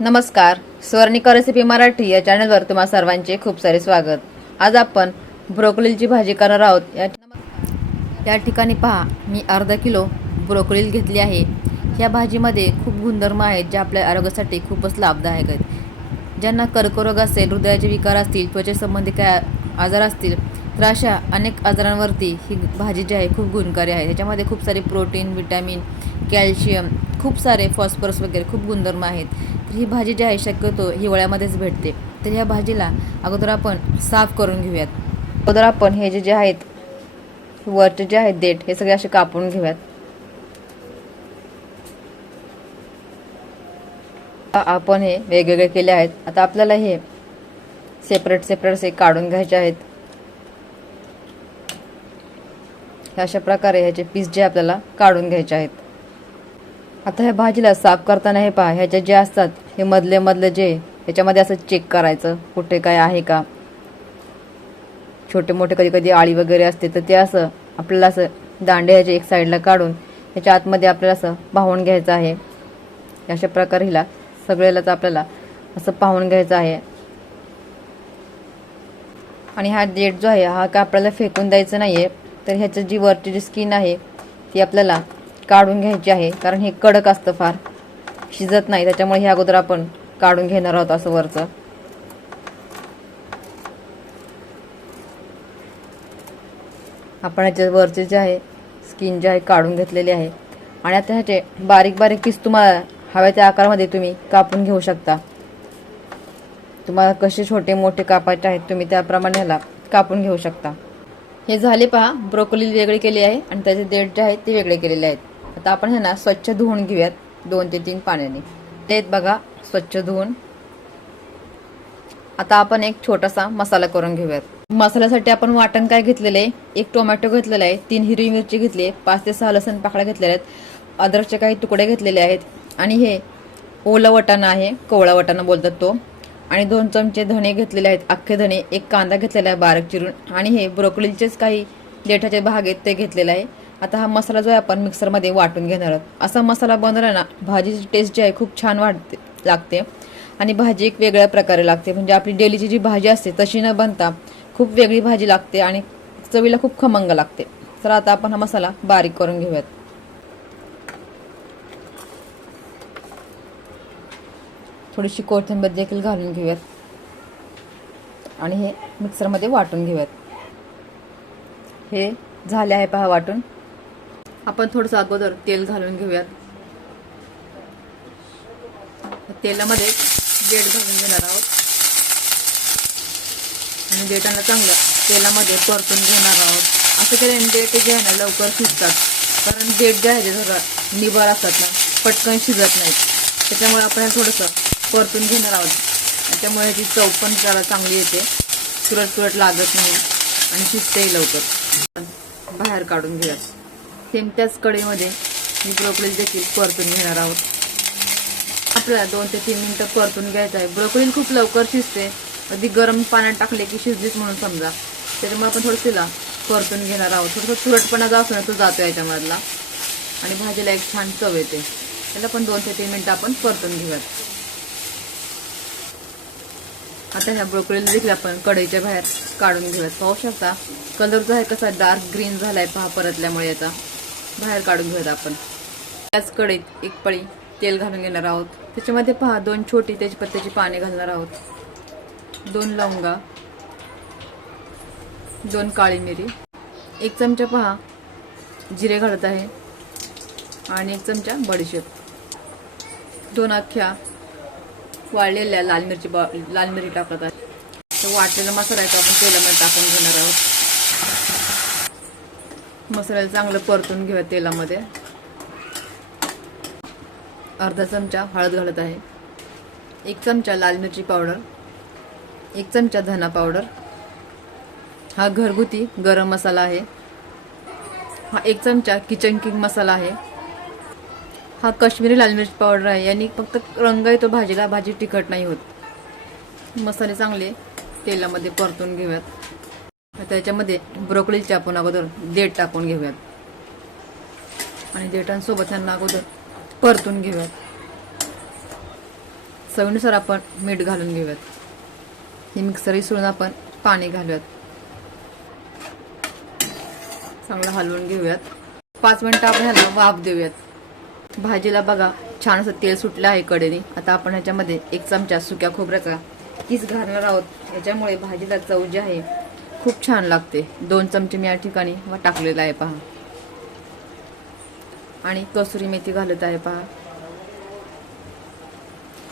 नमस्कार. स्वर्णिका रेसिपी मराठी या चॅनलवर तुम्हा सर्वांचे खूप सारे स्वागत. आज आपण ब्रोकलीची भाजी करणार आहोत. या या ठिकाणी पहा मी अर्धा किलो ब्रोकली घेतली आहे. या भाजीमध्ये खूप गुणधर्म आहेत जे आपल्या आरोग्यासाठी खूपच लाभदायक आहेत. ज्यांना कर्करोग असेल हृदयाचे विकार असतील त्वचेसंबंधी काय आजार असतील तर अशा अनेक आजारांवरती ही भाजी जी आहे खूप गुणकारी आहे. त्याच्यामध्ये खूप सारे प्रोटीन विटॅमिन कॅल्शियम खूप सारे फॉस्फरस वगैरे खूप गुणधर्म आहेत. तर ही भाजी जी आहे शक्यतो हिवाळ्यामध्येच भेटते. तर ह्या भाजीला अगोदर आपण साफ करून घेऊयात. अगोदर आपण हे जे जे आहेत वरचे जे आहेत देठ हे सगळे असे कापून घेऊयात. आपण हे वेगवेगळे केले आहेत. आता आपल्याला हे सेपरेट सेपरेट असे काढून घ्यायचे आहेत. अशा प्रकारे ह्याचे पीस जे आपल्याला काढून घ्यायचे आहेत. आता ह्या भाजीला साफ करताना हे पहा ह्याचे जे असतात हे मधले मधले जे ह्याच्यामध्ये असं चेक करायचं कुठे काय आहे का. छोटे मोठे कधी कधी आळी वगैरे असते तर ते असं आपल्याला असं दांडे ह्याचे एक साईडला काढून ह्याच्या आतमध्ये आपल्याला असं पाहून घ्यायचं आहे. अशा प्रकारे हिला सगळ्यालाच आपल्याला असं पाहून घ्यायचं आहे. आणि हा डेट जो आहे हा का आपल्याला फेकून द्यायचं नाही आहे तर ह्याचं जी वरची जी स्किन आहे ती आपल्याला काढून घ्यायची आहे कारण हे कडक असतं फार. शिजत नाही त्याच्यामुळे हे अगोदर आपण काढून घेणार आहोत असं वरचं. आपण ह्याच्या वरचे जे आहे स्किन जे आहे काढून घेतलेली आहे. आणि आता ह्याचे बारीक बारीक पीस तुम्हाला हव्या त्या आकारामध्ये तुम्ही कापून घेऊ शकता. तुम्हाला कसे छोटे मोठे कापायचे आहेत तुम्ही त्याप्रमाणे ह्याला कापून घेऊ शकता. हे झाले पहा ब्रोकोली वेगळे केले आहे आणि त्याचे देठ जे आहेत ते वेगळे केलेले आहेत. आता आपण ह्यांना स्वच्छ धुवून घेऊयात दोन ते तीन पाण्याने. ते बघा स्वच्छ धुवून. आता आपण एक छोटासा मसाला करून घेऊयात. मसाल्यासाठी आपण वाटण काय घेतलेलं आहे एक टोमॅटो घेतलेला आहे तीन हिरवी मिरची घेतली आहे पाच ते सहा लसण पाकळ्या घेतलेल्या आहेत अद्रकचे काही तुकडे घेतलेले आहेत आणि हे ओला वटाणा आहे कोवळा वटाणा बोलतात तो. आणि दोन चमचे धणे घेतलेले आहेत अख्खे धणे एक कांदा घेतलेला आहे बारीक चिरून आणि हे ब्रोकोलीचेच काही देठाचे भाग आहेत ते घेतलेले आहे. आता हा मसाला जो आहे आपण मिक्सरमध्ये वाटून घेणार आहोत. असा मसाला बनवला ना भाजीची टेस्ट जी आहे खूप छान वाटते लागते. आणि भाजी एक वेगळ्या प्रकारे लागते. म्हणजे आपली डेलीची जी भाजी असते तशी न बनता खूप वेगळी भाजी लागते आणि चवीला खूप खमंग लागते. तर आता आपण हा मसाला बारीक करून घेऊयात. थोडीशी कोथिंबीर देखील घालून घेऊयात. आणि हे मिक्सरमध्ये वाटून घेऊयात. हे झाले आहे पहा वाटून. आपण थोडंसं अगोदर तेल घालून घेऊयात. तेलामध्ये देठ घालून घेणार आहोत. आणि देठांना चांगलं तेलामध्ये परतून घेणार आहोत. असं केल्याने देठ जे आहे ना लवकर शिजतात कारण देठ जे आहे ते थोडं निबर असतात ना पटकन शिजत नाहीत. त्याच्यामुळे आपण थोडंसं परतून घेणार आहोत. त्यामुळे ती चव पण त्याला चांगली येते. तुरट तुरट लागत नाही आणि शिजतेही लवकर. बाहेर काढून घेऊया सेम त्याच कढईमध्ये मी ब्रोकोली देखील परतून घेणार आहोत. आपल्याला दोन ते तीन मिनटं परतून घ्यायचं आहे. ब्रोकोली खूप लवकर शिजते. अगदी गरम पाण्यात टाकले की शिजलीच म्हणून समजा. त्याच्यामुळे आपण थोडं तिला परतून घेणार आहोत. थोडंसं तुरटपणा जो असतो ना तो जातो याच्यामधला. आणि भाजीला एक छान चव येते. त्याला पण दोन ते तीन मिनटं आपण परतून घेऊयात. आता ह्या ब्रोकोलीला देखील आपण कढईच्या बाहेर काढून घेऊयात. पाहू शकता. कलर जो आहे कसा डार्क ग्रीन झालाय पहा परतल्यामुळे याचा. बाहेर काढून घेऊयात आपण. त्याच कढईत एक पळी तेल घालून घेणार आहोत. त्याच्यामध्ये पहा दोन छोटी तेजपत्त्याची पाने घालणार आहोत. दोन लवंगा. दोन काळी मिरी. एक चमचा पहा जिरे घालत आहे. आणि एक चमचा बडीशेप. दोन अख्ख्या वाळलेल्या लाल मिरची बा- लाल मिरची टाकत आहे. तर वाटलेला मसाला आहे तो आपण तेलामध्ये टाकून घेणार आहोत. मसाल्याला चांगलं परतून घेऊया तेलामध्ये. अर्धा चमचा हळद घालत आहे. एक चमचा लाल मिरची पावडर. एक चमचा धना पावडर. हा घरगुती गरम मसाला आहे. हा एक चमचा किचन किंग मसाला आहे. हा काश्मीरी लाल मिरची पावडर आहे. यांनी फक्त रंग येतो भाजीला भाजी तिखट नाही होत. मसाले चांगले तेलामध्ये परतून घेऊयात. त्याच्यामध्ये ब्रोकोलीचे आपण अगोदर देठ टाकून घेऊयात. आणि देठांसोबत त्यांना अगोदर परतून घेऊयात. चवीनुसार आपण मीठ घालून घेऊयात. हे मिक्सर विसळून आपण पाणी घालूयात. चांगलं हलवून घेऊयात. पाच मिनिटं आपण ह्याला वाफ देऊयात. भाजीला बघा छान असं तेल सुटलं आहे कडेने. आता आपण ह्याच्यामध्ये एक चमचा सुक्या खोबऱ्याचा किस घालणार आहोत? याच्यामुळे भाजीला चव जी आहे खूप छान लागते. दोन चमचे मी या ठिकाणी व टाकलेला आहे पहा. आणि कसुरी मेथी घालत आहे पहा.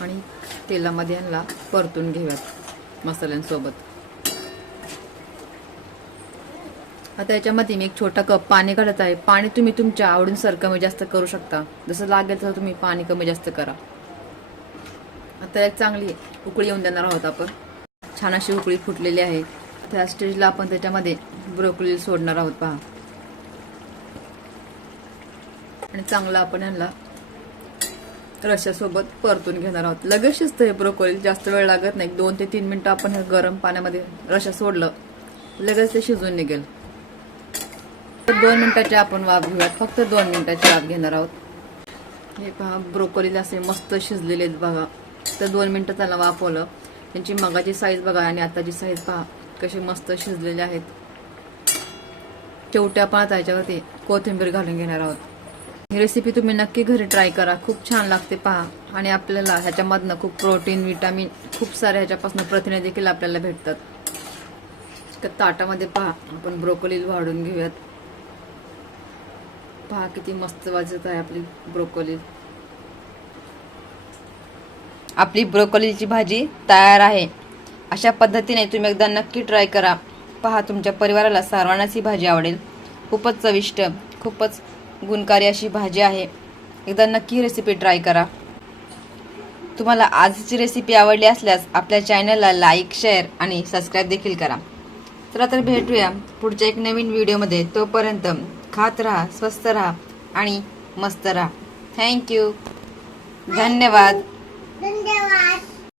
आणि तेलामध्ये यांना परतून घेऊयात मसाल्यांसोबत. आता याच्यामध्ये मी एक छोटा कप पाणी काढत आहे. पाणी तुम्ही तुमच्या आवडीनुसार कमी जास्त करू शकता. जसं लागेल तसं तुम्ही पाणी कमी जास्त करा. आता एक चांगली उकळी येऊन देणार आहोत आपण. छान अशी उकळी फुटलेली आहे. त्या स्टेजला आपण त्याच्यामध्ये ब्रोकली सोडणार आहोत पहा. आणि चांगलं आपण ह्याला रश्यासोबत परतून घेणार आहोत. लगेच शिजतं हे ब्रोकोली जास्त वेळ लागत नाही. दोन ते तीन मिनिटं आपण हे गरम पाण्यामध्ये रशा सोडलं लगेच ते शिजून निघेल. तर दोन मिनिटाची आपण वाफ घेऊयात. फक्त दोन मिनिटाची वाफ घेणार आहोत. हे पहा ब्रोकोलीला असे मस्त शिजलेले आहेत बघा. तर दोन मिनिटं त्याला वाफवलं त्यांची मगाची साईज बघा आणि आताची साईज पहा. कसे मस्त शिजलेले आहेत. शेवटी आपण आता याच्यावरती कोथिंबीर घालून घेणार आहोत. ही रेसिपी तुम्ही नक्की घरी ट्राय करा. खूप छान लागते पहा. आणि आपल्याला ह्याच्यामधनं खूप प्रोटीन विटामिन खूप सारे ह्याच्यापासून प्रथिने देखील आपल्याला भेटतात. तर ताटामध्ये पहा. आपण ब्रोकोली वाढून घेऊयात. पहा किती मस्त वाजत आहे आपली ब्रोकोली आपली ब्रोकोलीची भाजी तयार आहे. अशा पद्धतीने तुम्ही एकदा नक्की ट्राय करा. पहा तुमच्या परिवाराला सर्वांनाच ही भाजी आवडेल. खूपच चविष्ट खूपच गुणकारी अशी भाजी आहे. एकदा नक्की रेसिपी ट्राय करा. तुम्हाला आजची रेसिपी आवडली असल्यास आपल्या चॅनलला लाईक शेअर आणि सबस्क्राईब देखील करा. चला तर भेटूया पुढच्या एक नवीन व्हिडिओमध्ये तोपर्यंत खात राहा स्वस्त राहा आणि मस्त राहा. थँक्यू धन्यवाद. धन्यवाद.